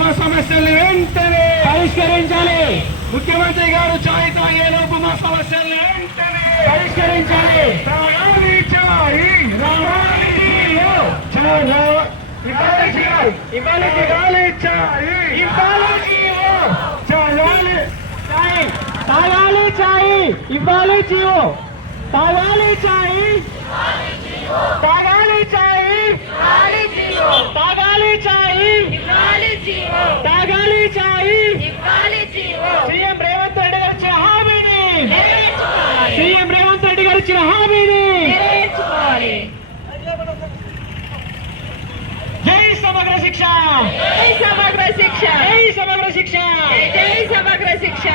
మా సమస్యల్ని వెంటనే పరిష్కరించాలి. ముఖ్యమంత్రి గారు చాయ్ తాగేలోపు మా సమస్యల్ని వెంటనే పరిష్కరించాలి. రావాలి చాయ్, రావాలి జీవో. ఇవ్వాలి చాయ్, ఇవ్వాలి చాయ్, ఇవ్వాలి జీవో. చాయాలి చాయ్ తాగాలి, చాయ్ ఇవ్వాలి జీవో. తాగాలి చాయ్, తాగాలి చాయ్, తాగాలి చాయ్, తాగాలి చాయ్. సీఎం రేవంత్ రెడ్డి గారు ఇచ్చిన హామీని, సీఎం రేవంత్ రెడ్డి గారు ఇచ్చిన హామీని జై సమగ్ర శిక్ష, జై సమగ్ర శిక్ష, జై సమగ్ర శిక్ష. జై సమగ్ర శిక్ష.